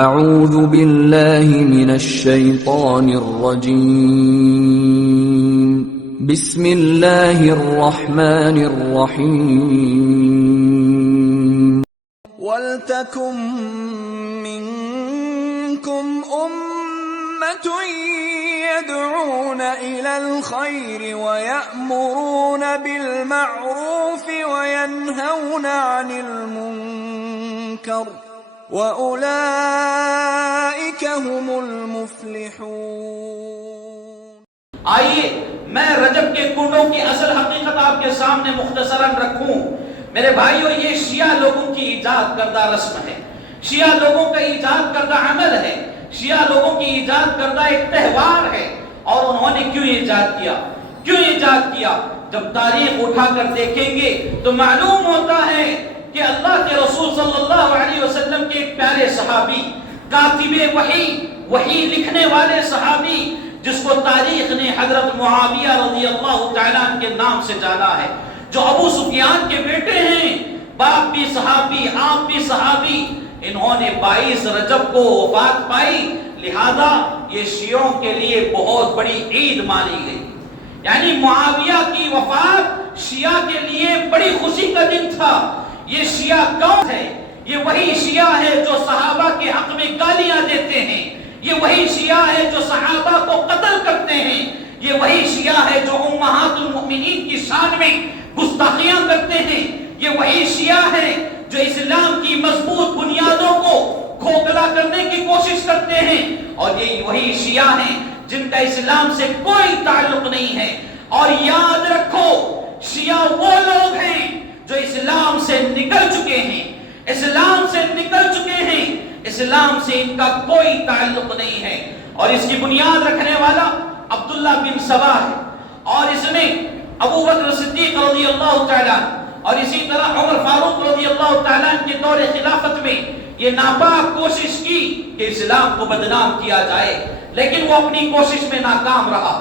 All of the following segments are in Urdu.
اعوذ باللہ من الشیطان الرجیم بسم اللہ الرحمن الرحیم وَلْتَكُن مِّنكُمْ أُمَّةٌ يَدْعُونَ إِلَى الْخَيْرِ وَيَأْمُرُونَ بِالْمَعْرُوفِ وَيَنْهَوْنَ عَنِ الْمُنكَرِ وَأُولَئِكَ هُمُ الْمُفْلِحُونَ۔ آئیے میں رجب کے کنڈوں کی اصل حقیقت آپ کے سامنے مختصراً رکھوں۔ میرے بھائیو، یہ شیعہ لوگوں کی ایجاد کردہ رسم ہے، شیعہ لوگوں کا ایجاد کردہ عمل ہے، شیعہ لوگوں کی ایجاد کردہ ایک تہوار ہے۔ اور انہوں نے کیوں ایجاد کیا؟ جب تاریخ اٹھا کر دیکھیں گے تو معلوم ہوتا ہے کہ اللہ کے رسول صلی اللہ علیہ وسلم کے ایک پیارے صحابی، کاتب وحی لکھنے والے صحابی، جس کو تاریخ نے حضرت معاویہ رضی اللہ تعالیٰ عنہ کے نام سے جانا ہے، جو ابو سفیان کے بیٹے ہیں، باپ بھی صحابی، آپ بھی صحابی، انہوں نے 22 رجب کو وفات پائی۔ لہذا یہ شیعوں کے لیے بہت بڑی عید مانی گئی، یعنی معاویہ کی وفات شیعہ کے لیے بڑی خوشی کا دن تھا۔ یہ شیعہ کون ہے؟ یہ وہی شیعہ ہے جو صحابہ کے حق میں گالیاں دیتے ہیں، یہ وہی شیعہ ہے جو صحابہ کو قتل کرتے ہیں، یہ وہی شیعہ ہے جو امہات المؤمنین کی شان میں گستاخیاں کرتے ہیں، یہ وہی شیعہ ہے جو اسلام کی مضبوط بنیادوں کو کھوکھلا کرنے کی کوشش کرتے ہیں، اور یہ وہی شیعہ ہیں جن کا اسلام سے کوئی تعلق نہیں ہے۔ اور یاد رکھو، شیعہ وہ لوگ ہیں جو اسلام سے نکل چکے ہیں، اسلام سے ان کا کوئی تعلق نہیں ہے۔ اور اس کی بنیاد رکھنے والا عبداللہ بن سبا ہے، اور اس نے ابو بکر صدیق رضی اللہ تعالیٰ اور اسی طرح عمر فاروق رضی اللہ تعالیٰ کے دور خلافت میں یہ ناپاک کوشش کی کہ اسلام کو بدنام کیا جائے، لیکن وہ اپنی کوشش میں ناکام رہا۔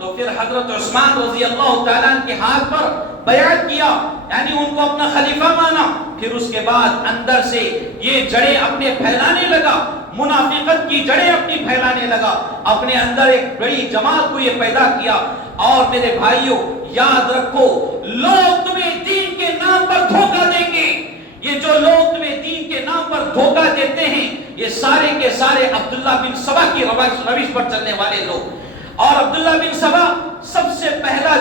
تو پھر حضرت عثمان رضی اللہ تعالیٰ کے ہاتھ پر بیعت کیا، یعنی ان کو اپنا خلیفہ مانا۔ پھر اس کے بعد اندر سے یہ جڑیں اپنے پھیلانے لگا، منافقت کی جڑیں اپنی پھیلانے لگا، اپنے اندر ایک بڑی جماعت کو یہ پیدا کیا۔ اور میرے بھائیوں، یاد رکھو، لوگ تمہیں دین کے نام پر دھوکہ دیں گے۔ یہ جو لوگ تمہیں دین کے نام پر دھوکہ دیتے ہیں، یہ سارے کے سارے عبداللہ بن سبا کی روش پر چلنے والے لوگ۔ اور عبداللہ بن سبا سب سے پہلا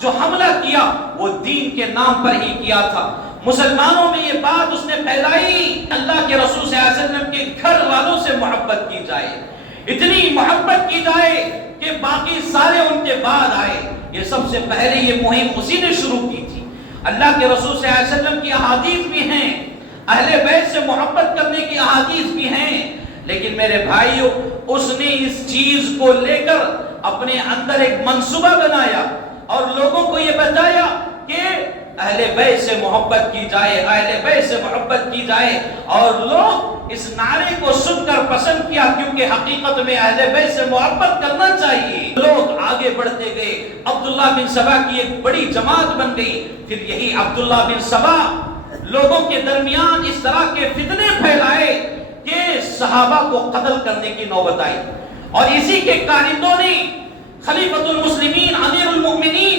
جو حملہ کیا وہ دین کے نام پر ہی کیا تھا۔ مسلمانوں میں یہ بات اس نے پھیلائی، اللہ کے رسول صلی اللہ علیہ وسلم کے گھر والوں سے محبت کی جائے، اتنی محبت کی جائے کہ باقی سارے ان کے بعد آئے۔ یہ سب سے پہلے یہ مہم اسی نے شروع کی تھی۔ اللہ کے رسول صلی اللہ علیہ وسلم کی احادیث بھی ہیں، اہل بیت سے محبت کرنے کی احادیث بھی ہیں، لیکن میرے بھائیوں، اس نے اس چیز کو لے کر اپنے اندر ایک منصوبہ بنایا اور لوگوں کو یہ بتایا کہ اہل بیت سے محبت کی جائے، اہل بیت سے محبت کی جائے۔ اور لوگ اس نعرے کو سن کر پسند کیا، کیونکہ حقیقت میں اہل بیت سے محبت کرنا چاہیے۔ لوگ آگے بڑھتے گئے، عبداللہ بن سبا کی ایک بڑی جماعت بن گئی۔ پھر یہی عبداللہ بن سبا لوگوں کے درمیان اس طرح کے فتنے پھیلائے کہ صحابہ کو قتل کرنے کی نوبت آئی، اور اسی کے کارندوں نے خلیفۃ المسلمین امیر المؤمنین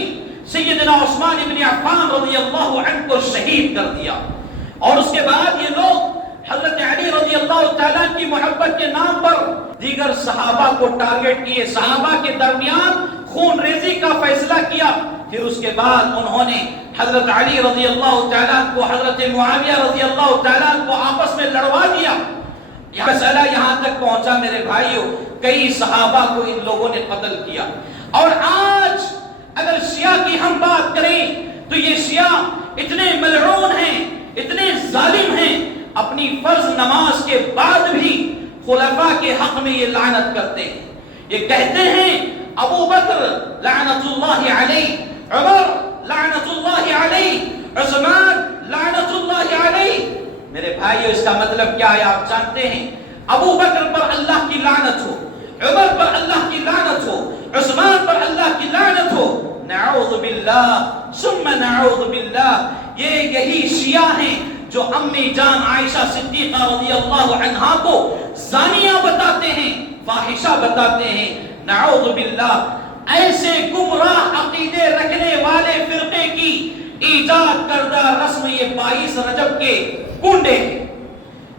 سیدنا عثمان بن عفان رضی اللہ عنہ کو شہید کر دیا۔ اور اس کے بعد یہ لوگ حضرت علی رضی اللہ تعالیٰ کی محبت کے نام پر دیگر صحابہ کو ٹارگٹ کیے، صحابہ کے درمیان خون ریزی کا فیصلہ کیا۔ پھر اس کے بعد انہوں نے حضرت علی رضی اللہ تعالیٰ کو حضرت معاویہ رضی اللہ تعالیٰ کو آپس میں لڑوا دیا۔ مسئلہ یہاں تک پہنچا میرے بھائیوں، کئی صحابہ کو ان لوگوں نے قتل کیا۔ اور آج اگر شیعہ کی ہم بات کریں تو یہ شیعہ اتنے ملعون ہیں، اتنے ظالم ہیں، اپنی فرض نماز کے بعد بھی خلفاء کے حق میں یہ لعنت کرتے ہیں۔ یہ کہتے ہیں ابو بکر لعنت اللہ علیہ، عمر لعنت اللہ علیہ، عثمان لعنت اللہ علیہ۔ میرے بھائیو، اس کا مطلب کیا ہے آپ جانتے ہیں؟ ابو بکر پر اللہ کی لعنت ہو، عمر پر اللہ کی لعنت ہو، عثمان پر اللہ کی لعنت ہو، نعوذ باللہ ثم نعوذ باللہ۔ یہی شیعہ ہیں جو امی جان عائشہ صدیقہ رضی اللہ عنہا کو زانیہ بتاتے ہیں، فاحشہ بتاتے ہیں، نعوذ باللہ. ایسے گمراہ عقیدے رکھنے والے فرقے کی ایجاد کردہ رسم یہ 22 رجب کے کنڈے ہیں.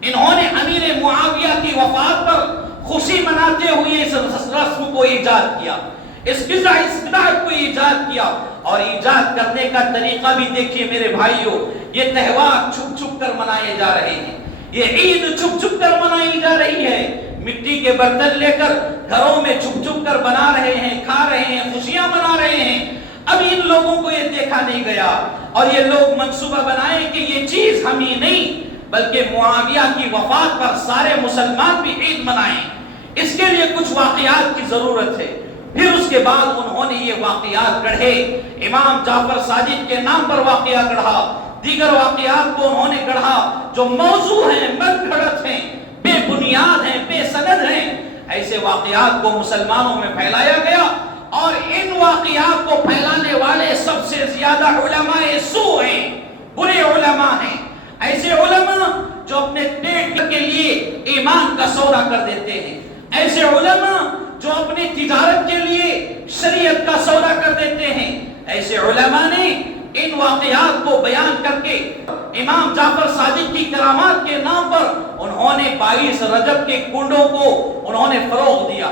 انہوں نے امیر معاویہ کی وفات پر خوشی مناتے ہوئے اس رسم کو ایجاد کیا، اس بدعت کو ایجاد کیا. اور ایجاد کرنے کا طریقہ بھی دیکھیے میرے بھائیوں، یہ تہوار چھپ چھپ کر منائے جا رہے ہیں، یہ عید چھپ چھپ کر منائی جا رہی ہے. مٹی کے برتن لے کر گھروں میں چھپ چھپ کر بنا رہے ہیں، کھا رہے ہیں، خوشیاں منا رہے ہیں. اب ان لوگوں کو یہ دیکھا نہیں گیا اور یہ لوگ منصوبہ بنائے کہ یہ چیز ہم ہی نہیں بلکہ معاویہ کی وفات پر سارے مسلمان بھی عید منائیں. اس کے لیے کچھ واقعات کی ضرورت ہے. پھر اس کے بعد انہوں نے یہ واقعات گڑھے، امام جعفر صادق کے نام پر واقعہ گڑھا، دیگر واقعات کو انہوں نے گڑھا جو موضوع ہیں، من گھڑت ہیں، بے بنیاد ہیں، بے سند ہیں. ایسے واقعات کو مسلمانوں میں پھیلایا گیا اور ان واقعات کو پھیلانے والے سب سے زیادہ علماء سوء ہیں، برے علماء ہیں. ایسے علماء جو اپنے پیٹ کے لیے ایمان کا سودا کر دیتے ہیں، ایسے علماء جو اپنی تجارت کے لیے شریعت کا سودا کر دیتے ہیں. ایسے علماء نے ان واقعات کو بیان کر کے امام جعفر صادق کی کرامات کے نام پر انہوں نے 22 رجب کے کنڈوں کو انہوں نے فروغ دیا.